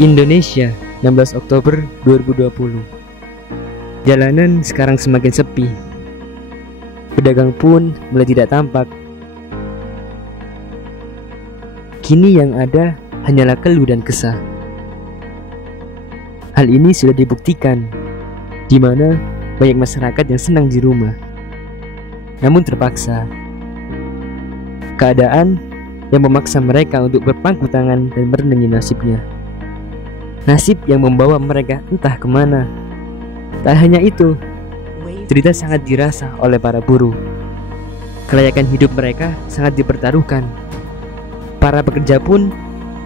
Indonesia, 16 Oktober 2020. Jalanan sekarang semakin sepi. Pedagang pun mulai tidak tampak. Kini yang ada hanyalah keluh dan kesah. Hal ini sudah dibuktikan, di mana banyak masyarakat yang senang di rumah, namun terpaksa. Keadaan yang memaksa mereka untuk berpangku tangan dan merenungi nasibnya. Nasib yang membawa mereka entah kemana. Tak hanya itu, cerita sangat dirasa oleh para buruh. Kelayakan hidup mereka sangat dipertaruhkan. Para pekerja pun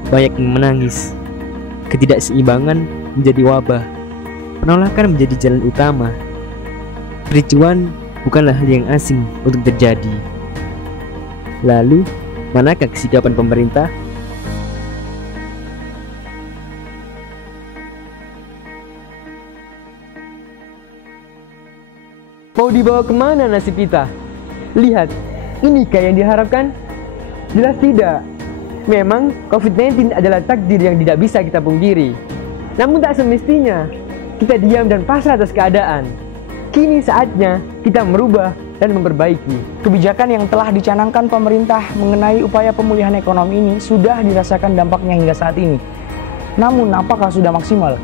banyak yang menangis. Ketidakseimbangan menjadi wabah. Penolakan menjadi jalan utama. Kericuan bukanlah hal yang asing untuk terjadi. Lalu, manakah kesikapan pemerintah? Mau dibawa kemana nasib kita? Lihat, inikah yang diharapkan? Jelas tidak. Memang COVID-19 adalah takdir yang tidak bisa kita pungkiri. Namun tak semestinya kita diam dan pasrah atas keadaan. Kini saatnya kita merubah dan memperbaiki. Kebijakan yang telah dicanangkan pemerintah mengenai upaya pemulihan ekonomi ini sudah dirasakan dampaknya hingga saat ini. Namun apakah sudah maksimal?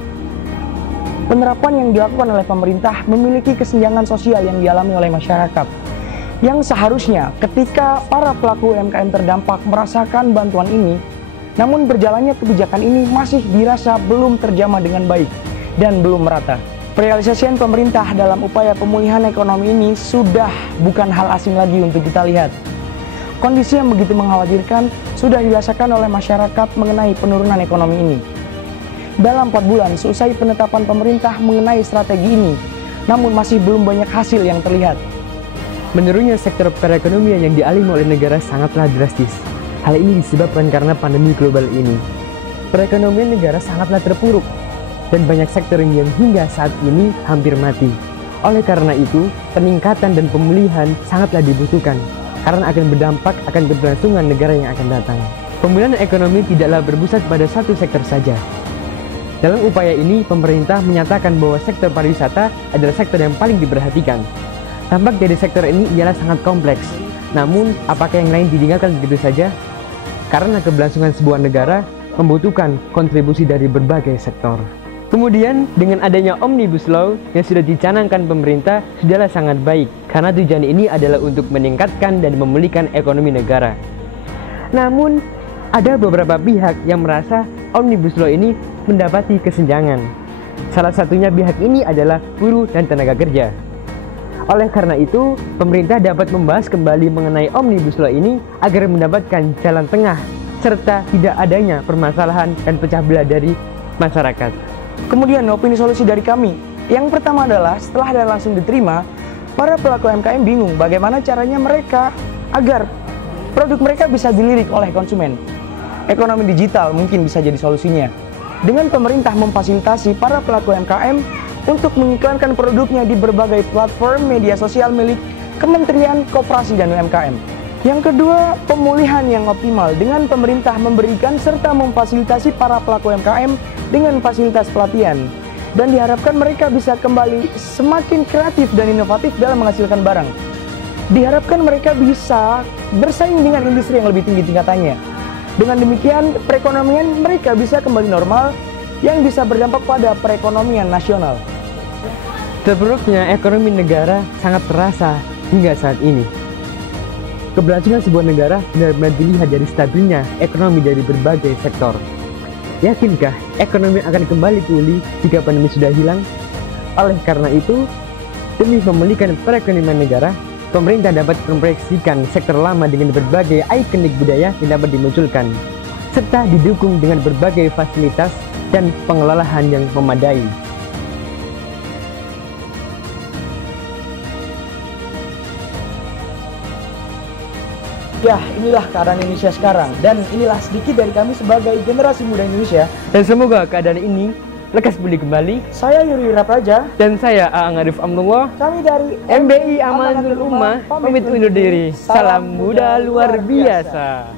Penerapan yang dilakukan oleh pemerintah memiliki kesenjangan sosial yang dialami oleh masyarakat, yang seharusnya ketika para pelaku UMKM terdampak merasakan bantuan ini, namun berjalannya kebijakan ini masih dirasa belum terjamah dengan baik dan belum merata. Realisasian pemerintah dalam upaya pemulihan ekonomi ini sudah bukan hal asing lagi untuk kita lihat. Kondisi yang begitu mengkhawatirkan sudah dirasakan oleh masyarakat mengenai penurunan ekonomi ini. Dalam 4 bulan seusai penetapan pemerintah mengenai strategi ini, namun masih belum banyak hasil yang terlihat. Menurunnya sektor perekonomian yang dialami oleh negara sangatlah drastis. Hal ini disebabkan karena pandemi global ini. Perekonomian negara sangatlah terpuruk, dan banyak sektor yang hingga saat ini hampir mati. Oleh karena itu, peningkatan dan pemulihan sangatlah dibutuhkan, karena akan berdampak akan keberlangsungan negara yang akan datang. Pemulihan ekonomi tidaklah berpusat pada satu sektor saja. Dalam upaya ini, pemerintah menyatakan bahwa sektor pariwisata adalah sektor yang paling diperhatikan. Tampak dari sektor ini ialah sangat kompleks. Namun, apakah yang lain ditinggalkan begitu saja? Karena keberlangsungan sebuah negara membutuhkan kontribusi dari berbagai sektor. Kemudian, dengan adanya Omnibus Law yang sudah dicanangkan pemerintah, sudahlah sangat baik. Karena tujuan ini adalah untuk meningkatkan dan memulihkan ekonomi negara. Namun, ada beberapa pihak yang merasa Omnibus Law ini mendapati kesenjangan. Salah satunya pihak ini adalah buruh dan tenaga kerja. Oleh karena itu, pemerintah dapat membahas kembali mengenai Omnibus Law ini agar mendapatkan jalan tengah serta tidak adanya permasalahan dan pecah belah dari masyarakat. Kemudian opini solusi dari kami, yang pertama adalah setelah dan langsung diterima, para pelaku UMKM bingung bagaimana caranya mereka agar produk mereka bisa dilirik oleh konsumen. Ekonomi digital mungkin bisa jadi solusinya. Dengan pemerintah memfasilitasi para pelaku UMKM untuk mengiklankan produknya di berbagai platform media sosial milik Kementerian Koperasi dan UMKM. Yang kedua, pemulihan yang optimal dengan pemerintah memberikan serta memfasilitasi para pelaku UMKM dengan fasilitas pelatihan. Dan diharapkan mereka bisa kembali semakin kreatif dan inovatif dalam menghasilkan barang. Diharapkan mereka bisa bersaing dengan industri yang lebih tinggi tingkatannya. Dengan demikian, perekonomian mereka bisa kembali normal yang bisa berdampak pada perekonomian nasional. Terpuruknya ekonomi negara sangat terasa hingga saat ini. Keberlangsungan sebuah negara benar-benar dilihat dari stabilnya ekonomi dari berbagai sektor. Yakinkah ekonomi akan kembali pulih jika pandemi sudah hilang? Oleh karena itu, demi memulihkan perekonomian negara, pemerintah dapat memproyeksikan sektor lama dengan berbagai ikonik budaya yang dapat dimunculkan, serta didukung dengan berbagai fasilitas dan pengelolaan yang memadai. Ya, inilah keadaan Indonesia sekarang. Dan inilah sedikit dari kami sebagai generasi muda Indonesia. Dan semoga keadaan ini lekas pulih kembali. Saya Yuri Rapraja. Dan saya Aang Arif Amnullah. Kami dari MBI Amanul Ummah pamit undur diri. Salam muda luar biasa.